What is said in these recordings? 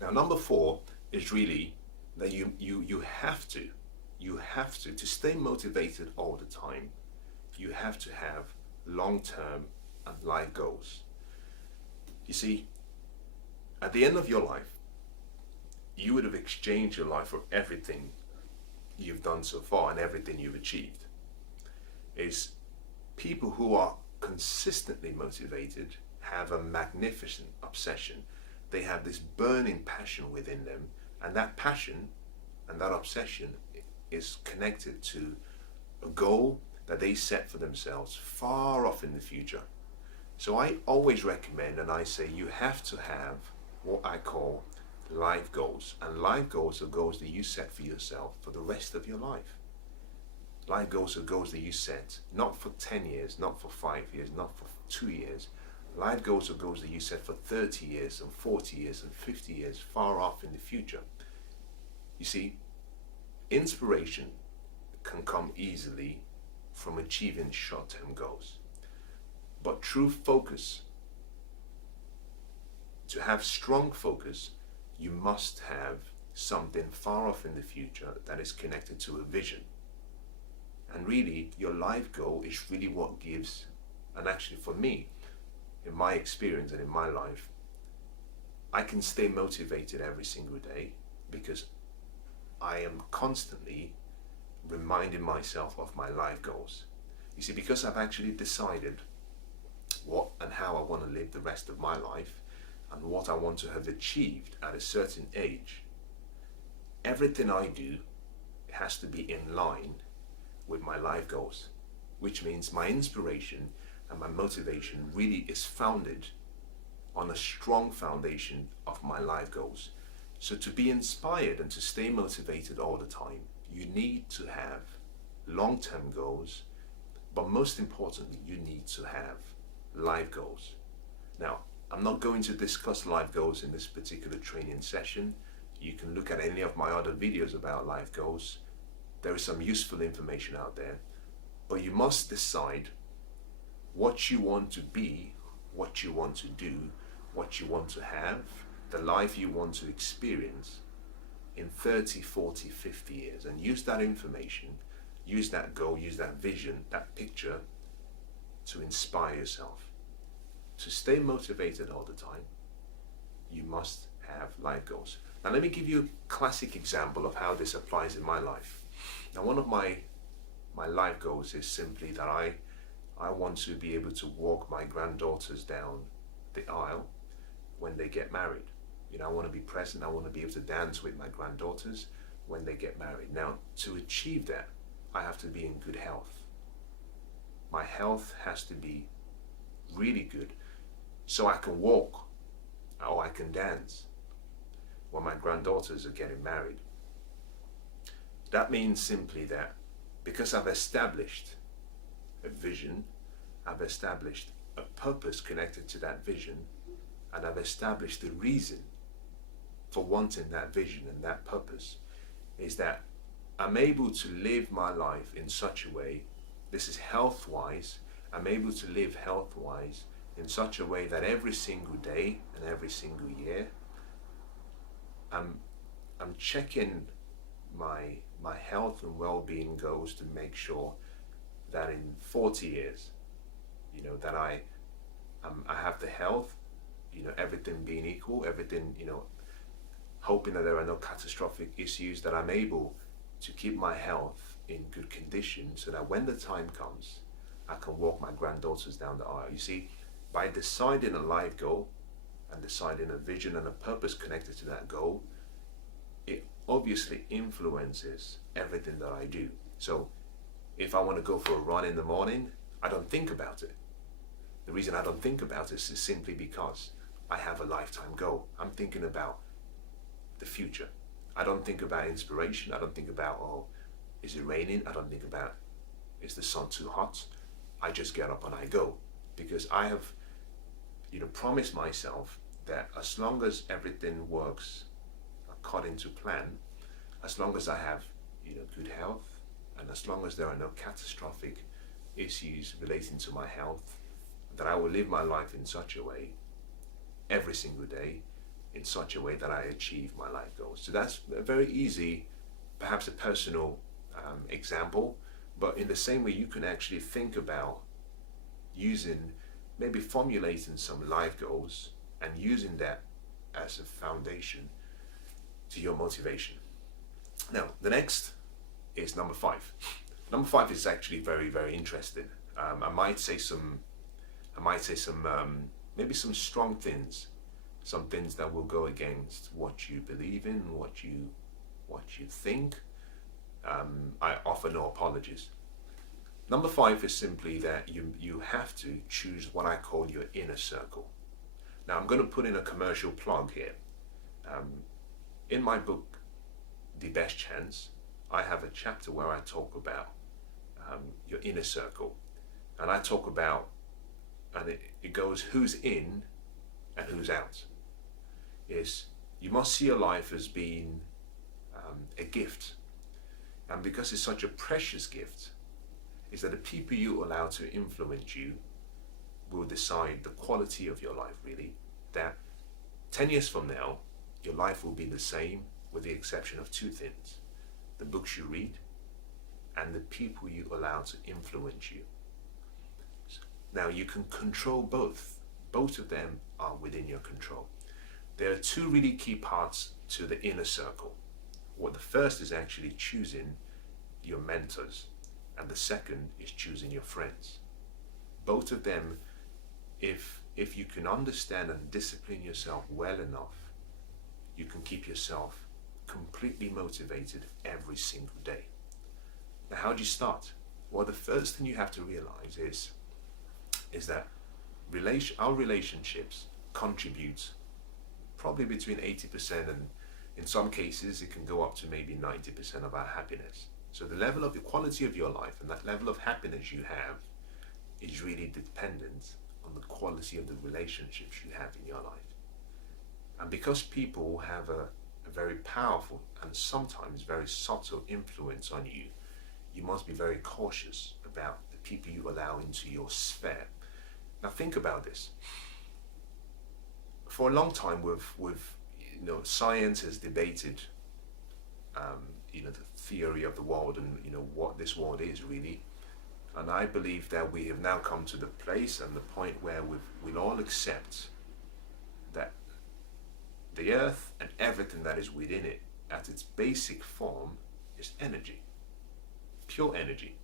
Now, number four is really that you have to stay motivated all the time. You have to have long-term and life goals. You see, at the end of your life, you would have exchanged your life for everything you've done so far and everything you've achieved. Is people who are consistently motivated have a magnificent obsession. They have this burning passion within them, and that passion and that obsession is connected to a goal that they set for themselves far off in the future. So I always recommend, and I say, you have to have what I call life goals. And life goals are goals that you set for yourself for the rest of your life. Life goals are goals that you set not for 10 years, not for 5 years, not for 2 years. Life goals are goals that you set for 30 years and 40 years and 50 years far off in the future. You see, inspiration can come easily from achieving short-term goals. But true focus, to have strong focus, you must have something far off in the future that is connected to a vision. And really, your life goal is really what gives, and actually for me, in my experience and in my life, I can stay motivated every single day because I am constantly reminding myself of my life goals. You see, because I've actually decided what and how I want to live the rest of my life and what I want to have achieved at a certain age, everything I do has to be in line with my life goals, which means my inspiration and my motivation really is founded on a strong foundation of my life goals. So to be inspired and to stay motivated all the time, you need to have long-term goals, but most importantly, you need to have life goals. Now, I'm not going to discuss life goals in this particular training session. You can look at any of my other videos about life goals. There is some useful information out there, but you must decide what you want to be, what you want to do, what you want to have, the life you want to experience in 30, 40, 50 years, and use that information, use that goal, use that vision, that picture to inspire yourself. To stay motivated all the time, you must have life goals. Now let me give you a classic example of how this applies in my life. Now one of my life goals is simply that I want to be able to walk my granddaughters down the aisle when they get married. You know, I want to be present, I want to be able to dance with my granddaughters when they get married. Now, to achieve that, I have to be in good health. My health has to be really good so I can walk or I can dance when my granddaughters are getting married. That means simply that because I've established a vision, I've established a purpose connected to that vision, and I've established the reason for wanting that vision and that purpose, is that I'm able to live my life in such a way, this is health-wise, I'm able to live health-wise in such a way that every single day and every single year, I'm checking my health and well-being goals to make sure that in 40 years, you know, that I have the health, you know, everything being equal, everything, you know, hoping that there are no catastrophic issues, that I'm able to keep my health in good condition so that when the time comes, I can walk my granddaughters down the aisle. You see, by deciding a life goal and deciding a vision and a purpose connected to that goal, it obviously influences everything that I do. So if I want to go for a run in the morning, I don't think about it. The reason I don't think about it is simply because I have a lifetime goal. I'm thinking about the future. I don't think about inspiration. I don't think about, oh, is it raining? I don't think about, is the sun too hot? I just get up and I go, because I have, you know, promised myself that as long as everything works according to plan, as long as I have, you know, good health, and as long as there are no catastrophic issues relating to my health, that I will live my life in such a way every single day in such a way that I achieve my life goals. So that's a very easy, perhaps a personal example, but in the same way you can actually think about using, maybe formulating some life goals and using that as a foundation to your motivation. Now, the next is number 5. Number 5 is actually very, very interesting. I might say some, maybe some strong things, some things that will go against what you believe in, what you think. I offer no apologies. Number 5 is simply that you have to choose what I call your inner circle. Now, I'm going to put in a commercial plug here. In my book, The Best Chance, I have a chapter where I talk about your inner circle. And I talk about, and it goes who's in and who's out. Is you must see your life as being a gift. And because it's such a precious gift, is that the people you allow to influence you will decide the quality of your life, really. That 10 years from now, your life will be the same with the exception of 2 things: the books you read and the people you allow to influence you. Now, you can control both. Both of them are within your control. There are 2 really key parts to the inner circle. Well, the first is actually choosing your mentors, and the second is choosing your friends. Both of them, if you can understand and discipline yourself well enough, you can keep yourself completely motivated every single day. Now, how do you start? Well, the first thing you have to realize is that our relationships contribute probably between 80%, and in some cases it can go up to maybe 90% of our happiness. So the level of the quality of your life and that level of happiness you have is really dependent on the quality of the relationships you have in your life. And because people have a very powerful and sometimes very subtle influence on you, you must be very cautious about the people you allow into your sphere. Now think about this. For a long time, science has debated, the theory of the world and what this world is really. And I believe that we have now come to the place and the point where we'll all accept that the earth and everything that is within it, at its basic form, is energy, pure energy.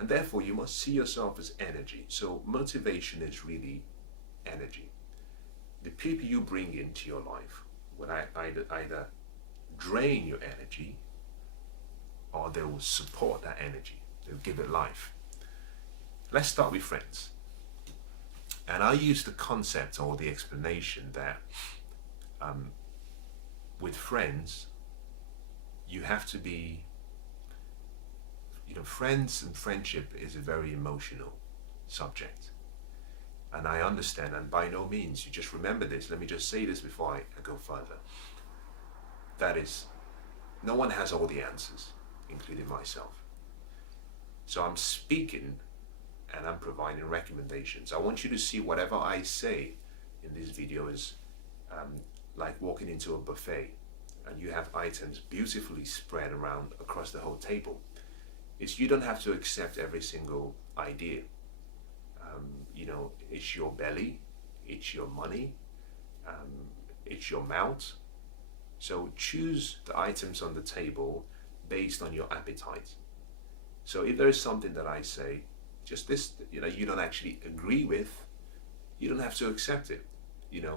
And therefore you must see yourself as energy. So motivation is really energy. The people you bring into your life will either drain your energy, or they will support that energy. They'll give it life. Let's start with friends. And I use the concept or the explanation that with friends, you have to be, friends and friendship is a very emotional subject. And I understand, and by no means, you just remember this, let me just say this before I go further. That is, no one has all the answers, including myself. So I'm speaking and I'm providing recommendations. I want you to see whatever I say in this video is like walking into a buffet and you have items beautifully spread around across the whole table. You don't have to accept every single idea. It's your belly, it's your money, it's your mouth. So choose the items on the table based on your appetite. So if there is something that I say, just this, you don't actually agree with, you don't have to accept it.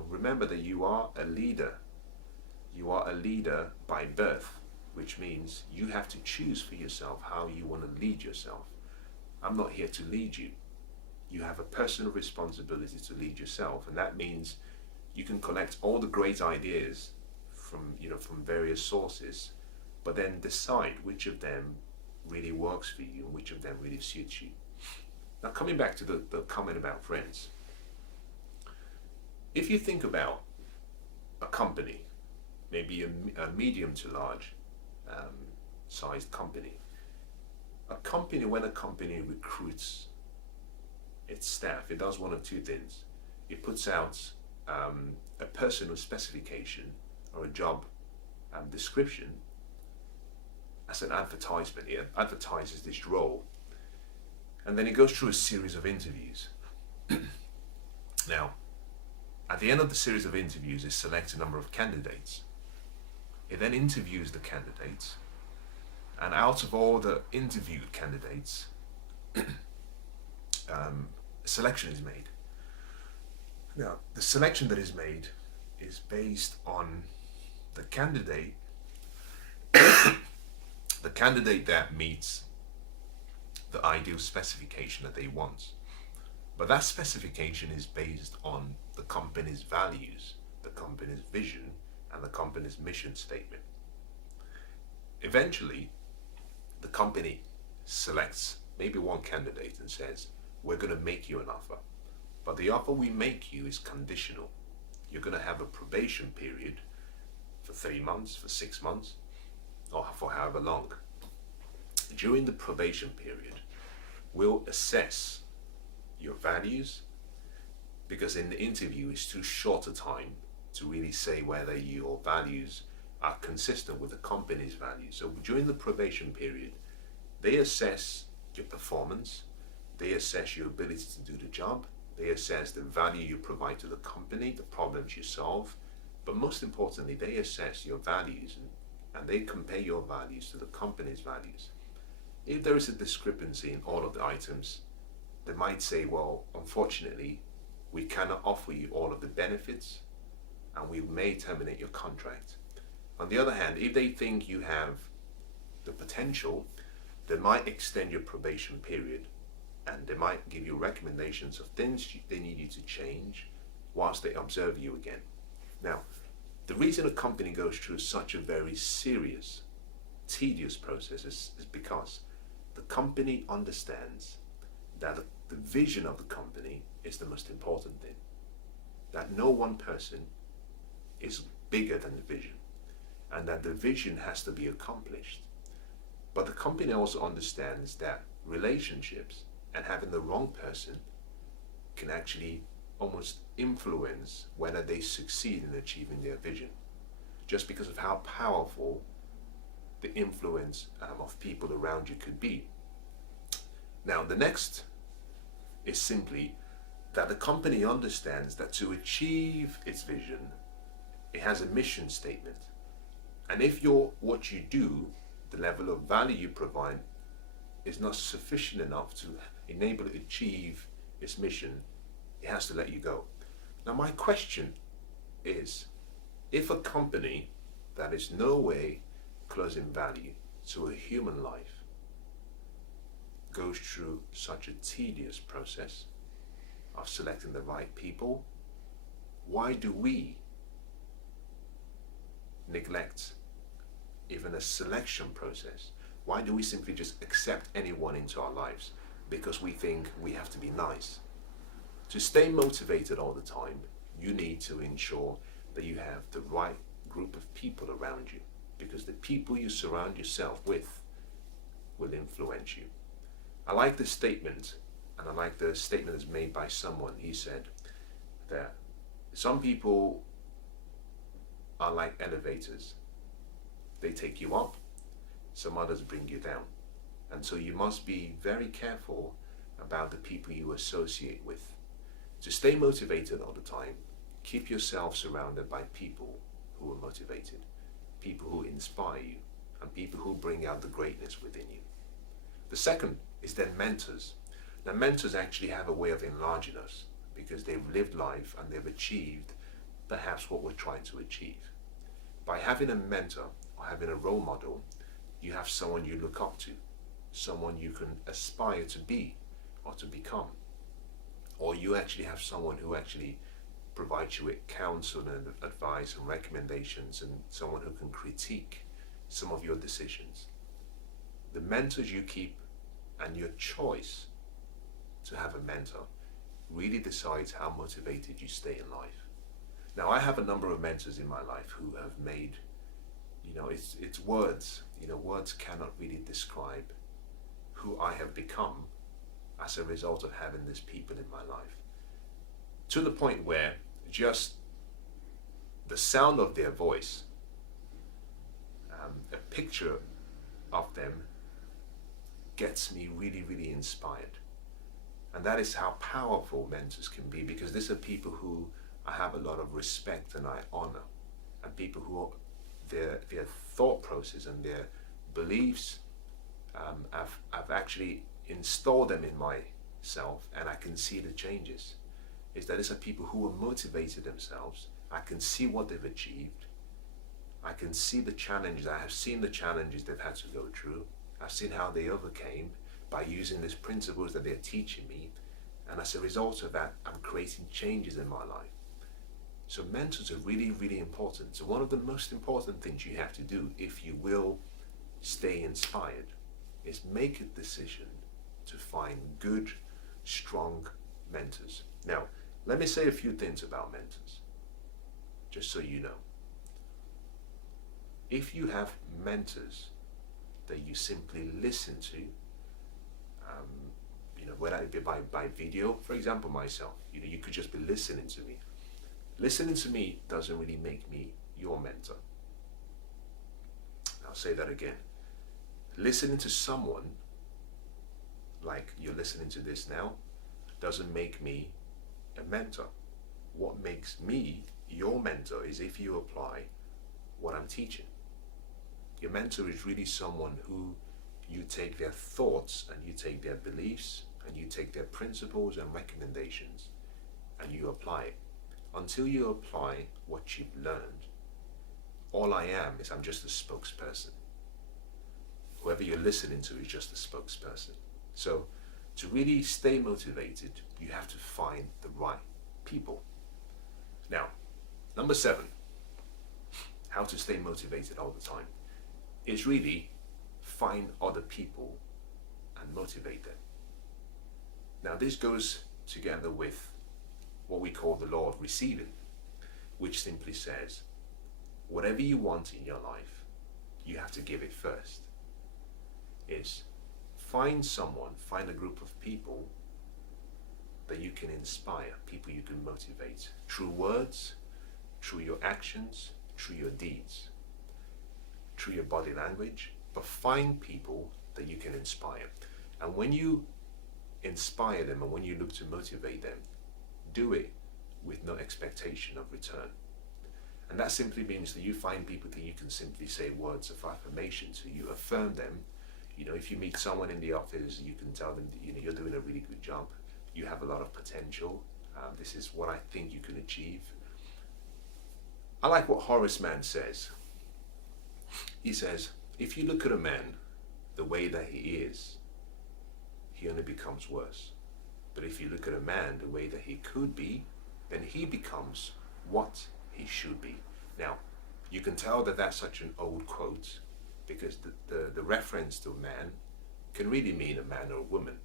Remember that you are a leader. You are a leader by birth, which means you have to choose for yourself how you want to lead yourself. I'm not here to lead you. You have a personal responsibility to lead yourself, and that means you can collect all the great ideas from various sources, but then decide which of them really works for you and which of them really suits you. Now, coming back to the comment about friends, if you think about a company, maybe a medium to large sized company, when a company recruits its staff, it does one of 2 things. It puts out a personal specification or a job description as an advertisement. It advertises this role, and then it goes through a series of interviews. Now, at the end of the series of interviews, it selects a number of candidates. It then interviews the candidates, and out of all the interviewed candidates, selection is made. Now, the selection that is made is based on the candidate, the candidate that meets the ideal specification that they want. But that specification is based on the company's values, the company's vision, and the company's mission statement. Eventually, the company selects maybe one candidate and says, we're going to make you an offer. But the offer we make you is conditional. You're going to have a probation period for 3 months, for 6 months, or for however long. During the probation period, we'll assess your values, because in the interview it's too short a time to really say whether your values are consistent with the company's values. So during the probation period, they assess your performance, they assess your ability to do the job, they assess the value you provide to the company, the problems you solve, but most importantly, they assess your values and they compare your values to the company's values. If there is a discrepancy in all of the items, they might say, well, unfortunately, we cannot offer you all of the benefits and we may terminate your contract. On the other hand, if they think you have the potential, they might extend your probation period and they might give you recommendations of things they need you to change whilst they observe you again. Now, the reason a company goes through such a very serious, tedious process is because the company understands that the vision of the company is the most important thing. That no one person is bigger than the vision, and that the vision has to be accomplished. But the company also understands that relationships and having the wrong person can actually almost influence whether they succeed in achieving their vision, just because of how powerful the influence of people around you could be. Now, the next is simply that the company understands that to achieve its vision, it has a mission statement. And if what you do, the level of value you provide, is not sufficient enough to enable it to achieve its mission, it has to let you go. Now, my question is, if a company that is no way close in value to a human life goes through such a tedious process of selecting the right people, why do we neglect even a selection process? Why do we simply just accept anyone into our lives because we think we have to be nice? To stay motivated all the time, you need to ensure that you have the right group of people around you, because the people you surround yourself with will influence you. I like this statement, and I like the statement that's made by someone. He said that some people are like elevators. They take you up, some others bring you down. And so you must be very careful about the people you associate with. To stay motivated all the time, keep yourself surrounded by people who are motivated, people who inspire you, and people who bring out the greatness within you. The second is then mentors. Now, mentors actually have a way of enlarging us because they've lived life and they've achieved perhaps what we're trying to achieve. By having a mentor or having a role model, you have someone you look up to, someone you can aspire to be or to become. Or you actually have someone who actually provides you with counsel and advice and recommendations, and someone who can critique some of your decisions. The mentors you keep and your choice to have a mentor really decides how motivated you stay in life. Now, I have a number of mentors in my life who have made, it's words. Words cannot really describe who I have become as a result of having these people in my life. To the point where just the sound of their voice, a picture of them gets me really, really inspired. And that is how powerful mentors can be, because these are people who I have a lot of respect and I honor, and people who their thought process and their beliefs, I've actually installed them in myself, and I can see the changes. Is that these are people who are motivated themselves. I can see what they've achieved. I can see the challenges. I have seen the challenges they've had to go through. I've seen how they overcame by using these principles that they're teaching me. And as a result of that, I'm creating changes in my life. So mentors are really, really important. So one of the most important things you have to do if you will stay inspired is make a decision to find good, strong mentors. Now, let me say a few things about mentors, just so you know. If you have mentors that you simply listen to, whether it be by video, for example, myself, you could just be listening to me. Listening to me doesn't really make me your mentor. I'll say that again. Listening to someone like you're listening to this now doesn't make me a mentor. What makes me your mentor is if you apply what I'm teaching. Your mentor is really someone who you take their thoughts and you take their beliefs and you take their principles and recommendations and you apply it. Until you apply what you've learned, all I am is I'm just a spokesperson. Whoever you're listening to is just a spokesperson. So to really stay motivated, you have to find the right people. Now, number 7, how to stay motivated all the time, is really find other people and motivate them. Now, this goes together with what we call the law of receiving, which simply says, whatever you want in your life, you have to give it first. Is find a group of people that you can inspire, people you can motivate through words, through your actions, through your deeds, through your body language, but find people that you can inspire. And when you inspire them and when you look to motivate them, do it with no expectation of return. And that simply means that you find people that you can simply say words of affirmation to. You affirm them. If you meet someone in the office, you can tell them that, you're doing a really good job. You have a lot of potential. This is what I think you can achieve. I like what Horace Mann says. He says, if you look at a man the way that he is, he only becomes worse. But if you look at a man the way that he could be, then he becomes what he should be. Now, you can tell that that's such an old quote because the reference to man can really mean a man or a woman.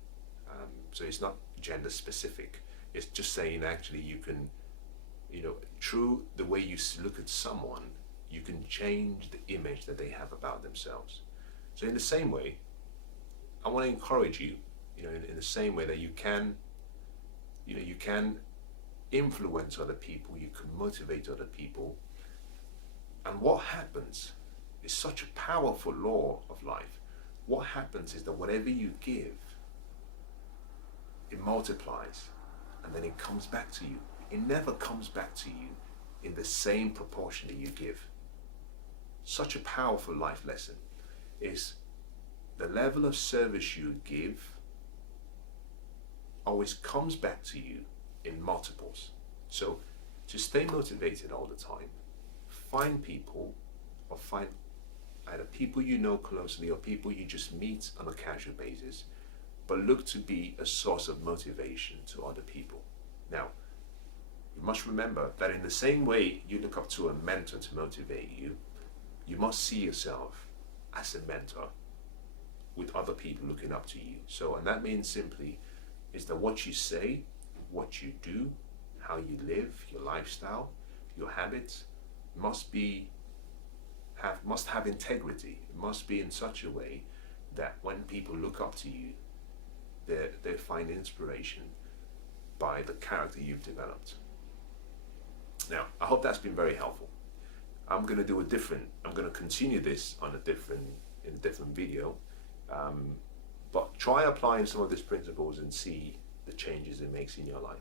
So it's not gender specific. It's just saying actually you can, through the way you look at someone, you can change the image that they have about themselves. So in the same way, I want to encourage you, in the same way that you can influence other people, you can motivate other people. And what happens is such a powerful law of life. What happens is that whatever you give, it multiplies and then it comes back to you. It never comes back to you in the same proportion that you give. Such a powerful life lesson is the level of service you give always comes back to you in multiples. So to stay motivated all the time, find people, or find either people you know closely or people you just meet on a casual basis, but look to be a source of motivation to other people. Now, you must remember that in the same way you look up to a mentor to motivate you, you must see yourself as a mentor with other people looking up to you. So, and that means simply is that what you say, what you do, how you live, your lifestyle, your habits must have integrity. It must be in such a way that when people look up to you, they find inspiration by the character you've developed. Now, I hope that's been very helpful. I'm going to continue this on in a different video. But try applying some of these principles and see the changes it makes in your life.